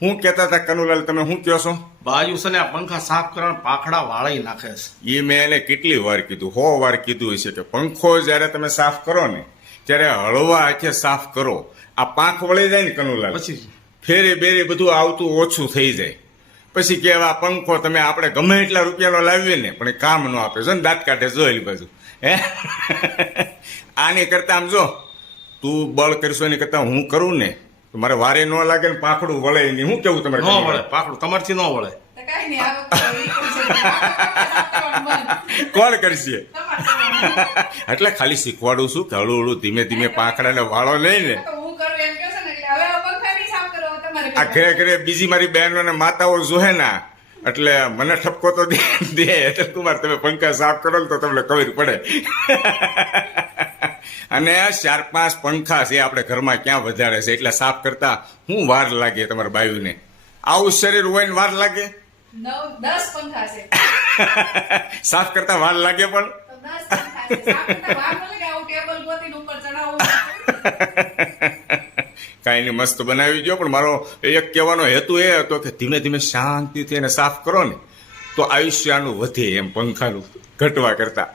શું કહેતા હતા કનુલાલ, તમે શું કહો છો? બાજુ છે ને આ પંખા સાફ કરવાના પાખડા વાળી નાખે છે. એ મેં એને કેટલી વાર કીધું, 100 વાર કીધું હશે કે પંખો જ્યારે તમે સાફ કરો ને ત્યારે હળવા હાથે સાફ કરો. આ પાંખ વળી જાય ને કનુલાલ, પછી ફેરે બેરે બધું આવતું ઓછું થઈ જાય. પછી કે આ પંખો તમે આપણે ગમે એટલા રૂપિયાનો લાવીએ ને પણ એ કામ ન આપે. જો ને દાંત કાઢે જોયેલી બાજુ હે. આની કરતા આમ જો તું બળ કરશો એની કરતા હું કરું ને તો મારે વારે ન લાગે ને પાંખડું વળે નહીં. હું કેવું તમારે? ન વળે પાખડું, તમારથી ન વળે. તો કાંઈ નહીં, આ વખતે કોણ કરશે? એટલે ખાલી શીખવાડું છું કે હળું હળું ધીમે ધીમે પાંખડાને વાળો નહીં ને. તો હું કરું એમ કહો છો ને, એટલે હવે આ પંખા નહીં સાફ કરો તમારે. આ ઘરે ઘરે બીજી મારી બહેનો અને માતાઓ જોહે ના એટલે મને ઠપકો તો દે એટલે કુમાર તમે પંખા સાફ કરો ને તો તમને ખબર પડે. અને 4-5 પંખા છે આપણે ઘરમાં, ક્યાં વધારે છે એટલે સાફ કરતા હું વાર લાગે તમારા બાયુને? આવું શરીર હોય ને વાર લાગે? 10 પંખા છે સાફ કરતા વાર લાગે પણ તો 10 પંખા છે. સાફ કરતા વાર ન લાગે. આવું ટેબલ ગોતીને ઉપર ચડાવવું. કાંઈ નહીં, મસ્ત બનાવી દો. પણ મારો એક કહેવાનો હેતુ એ હતો કે ધીમે ધીમે શાંતિથી એને સાફ કરો ને તો આયુષ્ય આનું વધે એમ, પંખાનું ઘટવા કરતા.